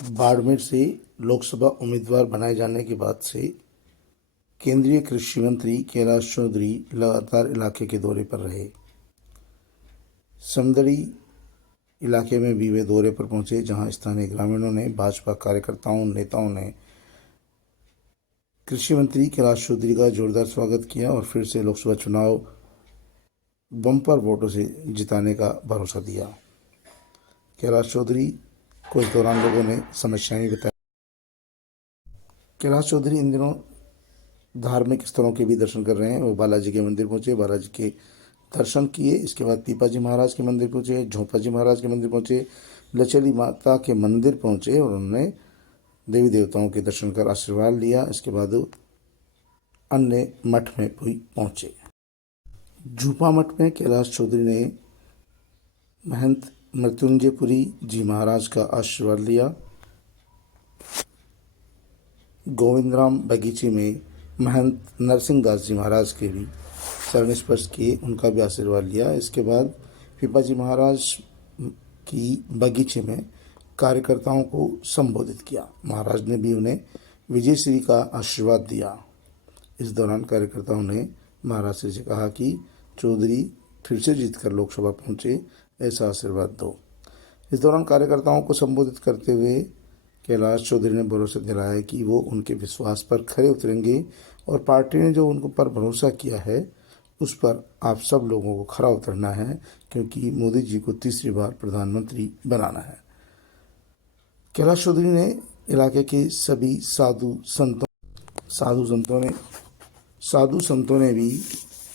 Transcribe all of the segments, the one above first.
बाड़मेर से लोकसभा उम्मीदवार बनाए जाने के बाद से केंद्रीय कृषि मंत्री कैलाश चौधरी लगातार इलाके के दौरे पर रहे। समदड़ी इलाके में भी वे दौरे पर पहुंचे, जहां स्थानीय ग्रामीणों ने, भाजपा कार्यकर्ताओं, नेताओं ने कृषि मंत्री कैलाश चौधरी का जोरदार स्वागत किया और फिर से लोकसभा चुनाव बम्पर वोटों से जिताने का भरोसा दिया। कैलाश चौधरी को इस दौरान लोगों ने समस्याएं भी बताई। कैलाश चौधरी इन दिनों धार्मिक स्थलों के भी दर्शन कर रहे हैं। वो बालाजी के मंदिर पहुंचे, बालाजी के दर्शन किए, इसके बाद पीपाजी महाराज के मंदिर पहुंचे, झोंपाजी महाराज के मंदिर पहुंचे, लचेली माता के मंदिर पहुंचे और उन्होंने देवी देवताओं के दर्शन कर आशीर्वाद लिया। इसके बाद अन्य मठ में भी पहुंचे। झूपा मठ में कैलाश चौधरी ने महंत मृत्युंजयपुरी जी महाराज का आशीर्वाद लिया। गोविंदराम बगीचे में महंत नरसिंह दास जी महाराज के भी चरण स्पर्श किए, उनका भी आशीर्वाद लिया। इसके बाद पीपाजी महाराज की बगीचे में कार्यकर्ताओं को संबोधित किया। महाराज ने भी उन्हें विजय श्री का आशीर्वाद दिया। इस दौरान कार्यकर्ताओं ने महाराज से कहा कि चौधरी फिर से जीतकर लोकसभा पहुंचे, ऐसा आशीर्वाद दो। इस दौरान कार्यकर्ताओं को संबोधित करते हुए कैलाश चौधरी ने भरोसा दिलाया कि वो उनके विश्वास पर खरे उतरेंगे और पार्टी ने जो उनको पर भरोसा किया है उस पर आप सब लोगों को खरा उतरना है, क्योंकि मोदी जी को तीसरी बार प्रधानमंत्री बनाना है। कैलाश चौधरी ने इलाके के सभी साधु संतों ने भी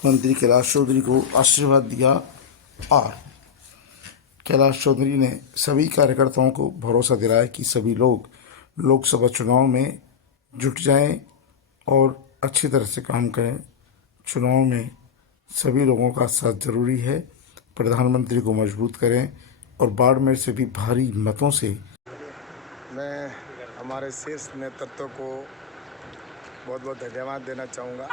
मंत्री कैलाश चौधरी को आशीर्वाद दिया और कैलाश चौधरी ने सभी कार्यकर्ताओं को भरोसा दिलाया कि सभी लोग लोकसभा चुनाव में जुट जाएं और अच्छी तरह से काम करें। चुनाव में सभी लोगों का साथ जरूरी है। प्रधानमंत्री को मजबूत करें और बाड़मेर से भी भारी मतों से। मैं हमारे शीर्ष नेतृत्व को बहुत बहुत धन्यवाद देना चाहूँगा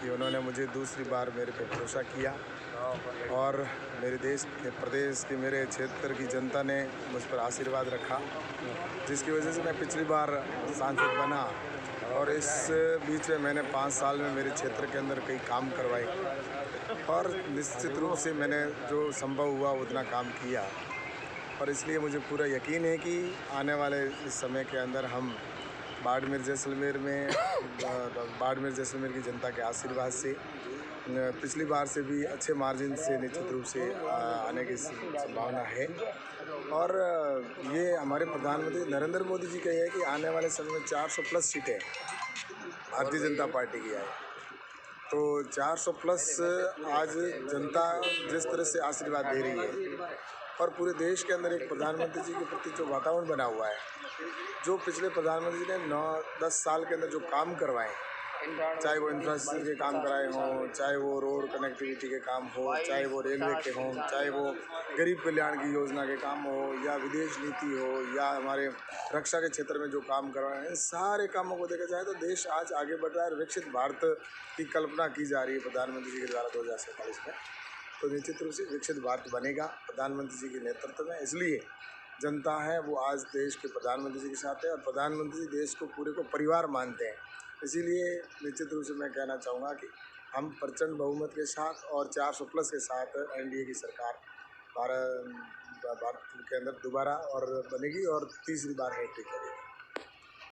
कि उन्होंने मुझे दूसरी बार मेरे पे भरोसा किया और मेरे देश के प्रदेश के मेरे क्षेत्र की जनता ने मुझ पर आशीर्वाद रखा, जिसकी वजह से मैं पिछली बार सांसद बना और इस बीच में मैंने 5 साल में मेरे क्षेत्र के अंदर कई काम करवाए और निश्चित रूप से मैंने जो संभव हुआ उतना काम किया और इसलिए मुझे पूरा यकीन है कि आने वाले इस समय के अंदर हम बाड़मेर जैसलमेर की जनता के आशीर्वाद से पिछली बार से भी अच्छे मार्जिन से निश्चित रूप से आने की संभावना है। और ये हमारे प्रधानमंत्री नरेंद्र मोदी जी का है कि आने वाले समय में 400 प्लस सीटें भारतीय जनता पार्टी की आए, तो 400 प्लस आज जनता जिस तरह से आशीर्वाद दे रही है और पूरे देश के अंदर एक प्रधानमंत्री जी के प्रति जो वातावरण बना हुआ है, जो पिछले प्रधानमंत्री जी ने 9-10 साल के अंदर जो काम करवाए, चाहे वो इंफ्रास्ट्रक्चर के काम कराए हों, चाहे वो रोड कनेक्टिविटी के काम हो, चाहे वो रेलवे के हों, चाहे वो गरीब कल्याण की योजना के काम हो या विदेश नीति हो या हमारे रक्षा के क्षेत्र में जो काम करवाए हैं, सारे कामों को देखा जाए तो देश आज आगे बढ़ रहा है। विकसित भारत की कल्पना की जा रही है प्रधानमंत्री जी के द्वारा 2047 में, तो निश्चित रूप से विकसित भारत बनेगा प्रधानमंत्री जी के नेतृत्व में। इसलिए जनता है वो आज देश के प्रधानमंत्री जी के साथ है और प्रधानमंत्री जी देश को पूरे को परिवार मानते हैं। इसीलिए निश्चित रूप से मैं कहना चाहूँगा कि हम प्रचंड बहुमत के साथ और 400 प्लस के साथ एनडीए की सरकार भारत के अंदर दोबारा और बनेगी और तीसरी बार हैट्रिक करेगी।